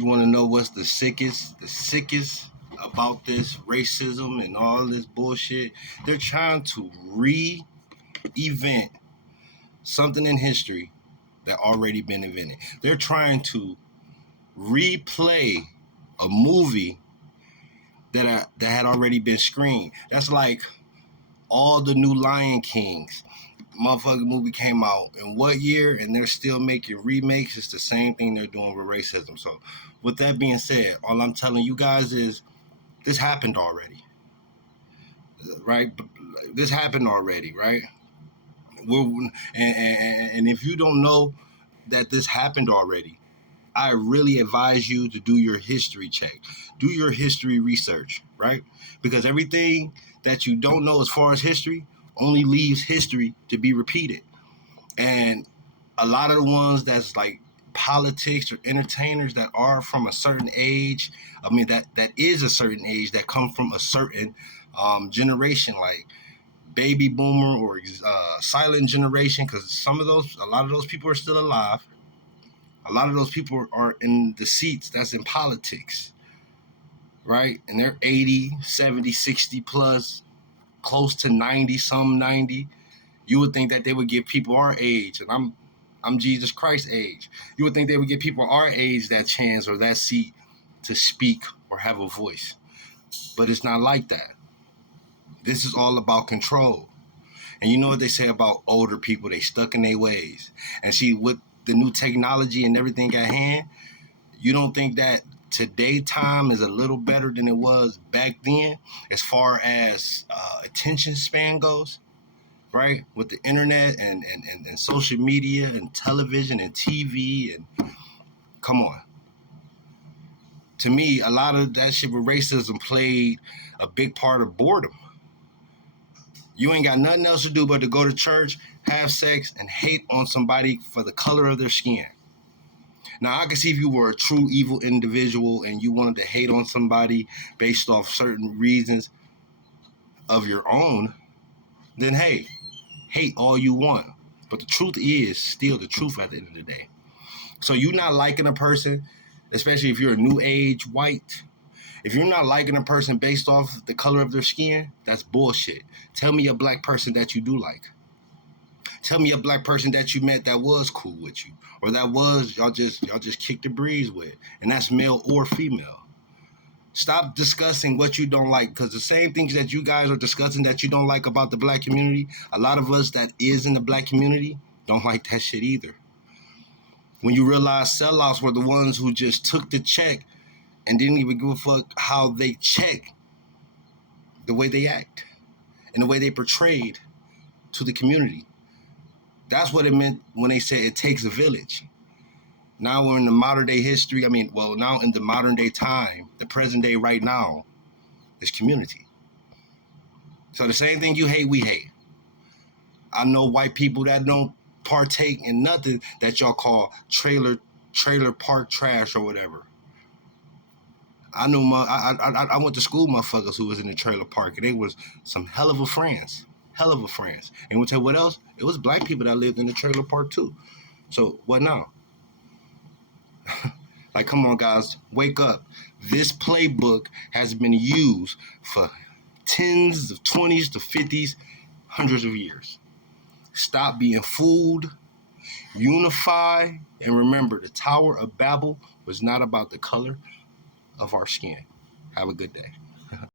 You want to know what's the sickest about this racism and all this bullshit? They're trying to re-event something in history that already been invented. They're trying to replay a movie that had already been screened. That's like all the new Lion Kings. Motherfucking movie came out in what year, and they're still making remakes. It's the same thing they're doing with racism. So with that being said, all I'm telling you guys is this happened already, right? This happened already, right? And if you don't know that this happened already, I really advise you to do your history check. Do your history research, right? Because everything that you don't know as far as history only leaves history to be repeated. And a lot of the ones that's like politics or entertainers that are from a certain age, that is a certain age, that come from a certain generation, like baby boomer or silent generation, because a lot of those people are still alive. A lot of those people are in the seats that's in politics, right? And they're 80, 70, 60 plus, close to 90, some 90. You would think that they would give people our age, and I'm Jesus Christ age. You would think they would give people our age that chance or that seat to speak or have a voice. But it's not like that. This is all about control. And you know what they say about older people? They stuck in their ways. And see, with the new technology and everything at hand, you don't think that today time is a little better than it was back then as far as attention span goes, right? With the internet and social media and television and TV, and come on. To me, a lot of that shit with racism played a big part of boredom. You ain't got nothing else to do but to go to church, have sex, and hate on somebody for the color of their skin. Now, I can see if you were a true evil individual and you wanted to hate on somebody based off certain reasons of your own, then hey, hate all you want. But the truth is still the truth at the end of the day. So you not liking a person, especially if you're a new age white, if you're not liking a person based off the color of their skin, that's bullshit. Tell me a black person that you do like. Tell me a black person that you met that was cool with you, or that was y'all just kicked the breeze with, and that's male or female. Stop discussing what you don't like, because the same things that you guys are discussing that you don't like about the black community, a lot of us that is in the black community don't like that shit either. When you realize sellouts were the ones who just took the check and didn't even give a fuck how they check the way they act and the way they portrayed to the community. That's what it meant when they said it takes a village. Now we're in the modern day history. Now in the modern day time, the present day right now is community. So the same thing you hate, we hate. I know white people that don't partake in nothing that y'all call trailer park trash or whatever. I knew I went to school motherfuckers who was in the trailer park, and they was some hell of a friends. And we'll tell you what else? It was black people that lived in the trailer park too. So what now? Like, come on, guys, wake up. This playbook has been used for tens of 20s to 50s, hundreds of years. Stop being fooled. Unify. And remember, the Tower of Babel was not about the color of our skin. Have a good day.